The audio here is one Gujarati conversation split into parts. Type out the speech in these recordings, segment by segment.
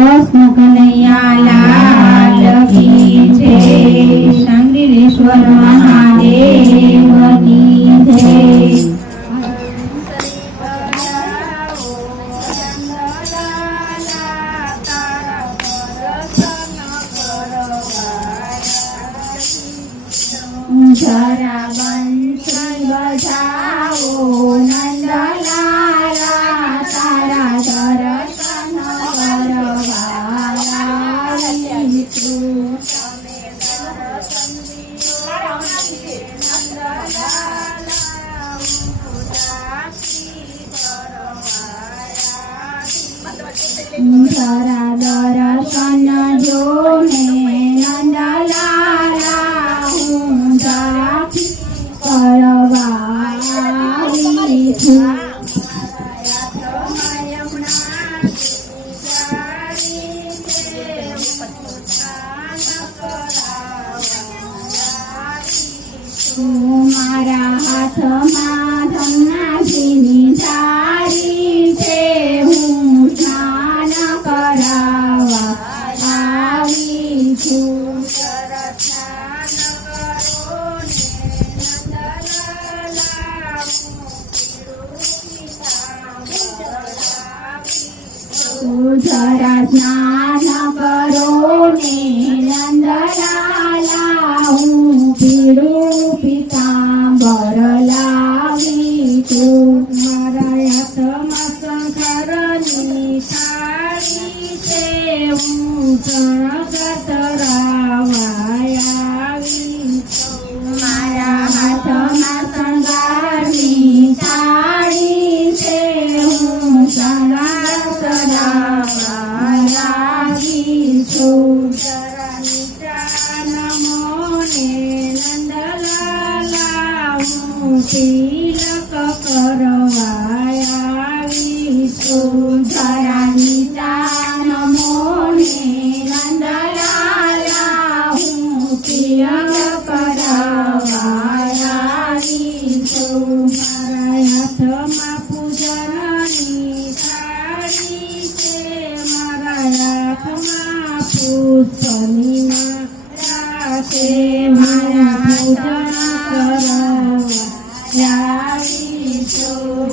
કૃષ્ણ કનૈયા લાલ કી જય। શાંતિરેશ્વર મહાદેવ કી જય। જરા બંસી બજાવો નંદલાલા તારા દર્શન કરવા આવીશું। જરા દર્શન જોને નંદલાલા હું જાખી કરવા આવીશું। મારા હાથમાં ધમનાજીની થાળી છે, હું સ્નાન કરાવવા આવી છું। જરા સ્નાન કરો ને નંદલાલા હું પીળું પીતાંબર લાવી છું। મારા હાથમાં શંકરની થાળી છે, હું સ્વાગત કરાવવા આવી છું। મારા હાથમાં શંકરની થાળી છે, હું સ્વાગત કરાવવા આવી છું। તિલક કરવા આવીશું। જરા નીચા નમો ને નંદલાલા હું તિલક કરાવવા આવીશું। મારા હાથમાં પૂજનની થાળી છે, મારા હાથમાં પુષ્પની માળા છે, મારા પૂજન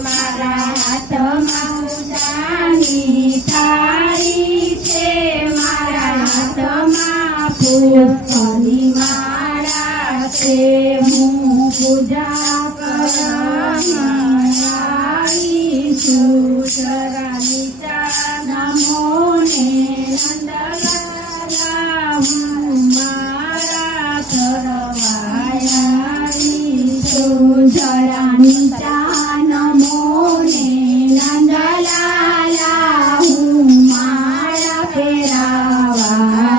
મારા હાથમાં પૂજાની થાળી છે, મારા હાથમાં પુષ્પની માળા છે, હું પૂજા કરવા આવીશું। જરા નીચા નમો ને નંદલાલા હું માળા કરવા આવીશું। જરા નીચા નમો ને નંદલાલા હું માળા ફેરાવવા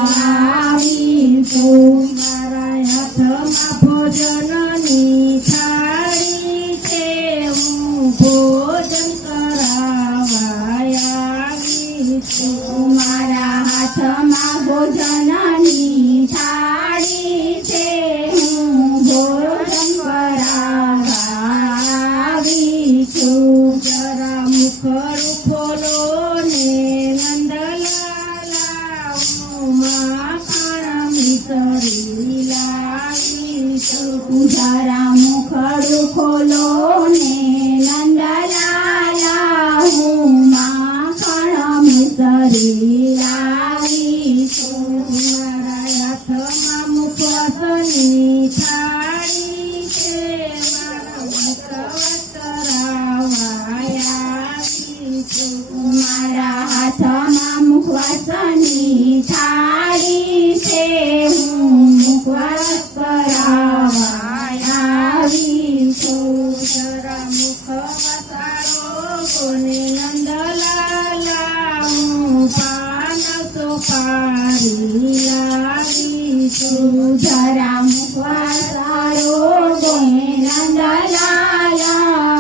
આવીશું। મારા હાથમાં ભોજનની થાળી છે, હું ભોજન કરાવવા આવીશું। મારા હાથમાં ભોજનની થાળી છે, હું ભોજન કરાવવા આવીશું। જરા મુખડું ખોલો ને નંદલાલા હું માખણ મિસરી લાવીશું। જરા મુખડું ખોલો ને નંદલાલા હું માખણ મિસરી લાવીશું। મારા હાથમાં મુખવાસની થાળી છે, મારા મુખવાસ કરાવવા આવીશું। મારા હાથમાં મુખવાસની થાળી છે, હું મુખવાસ કરાવવા આવીશું। જરા મુખવાસાળો ને નંદલાલા હું પાન સોપારી લાવીશું। જરા મુખવાસાળો ને નંદલાલા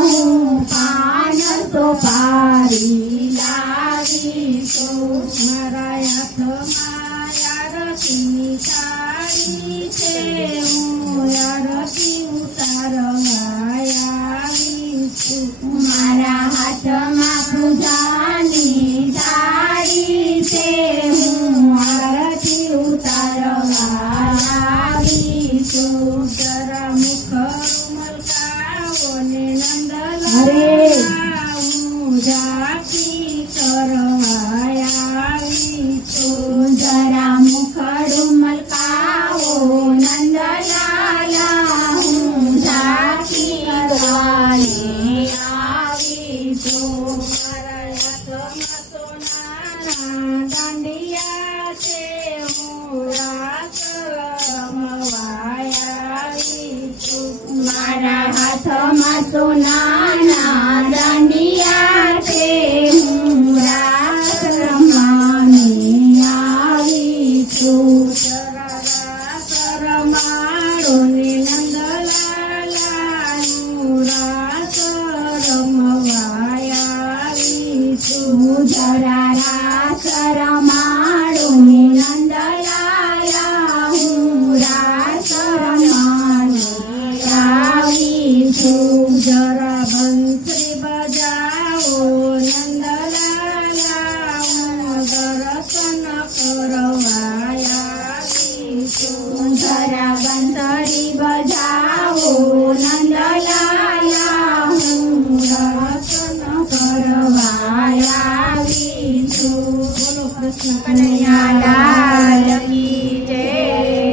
હું પાન સોપારી લાવીશું। મારા હાથમાં આરતી થાળી છે, હું આરતી ઉતારવા આવીશું। મારા હાથમાં પૂજાની થાળી છે, છું. જરા બંસરી બજાવો નંદલાલા હું દર્શન કરવા આવી છું. જરા બંસરી બજાવો નંદલાલા હું દર્શન કરવા આવી છું. બોલો કૃષ્ણ કનૈયા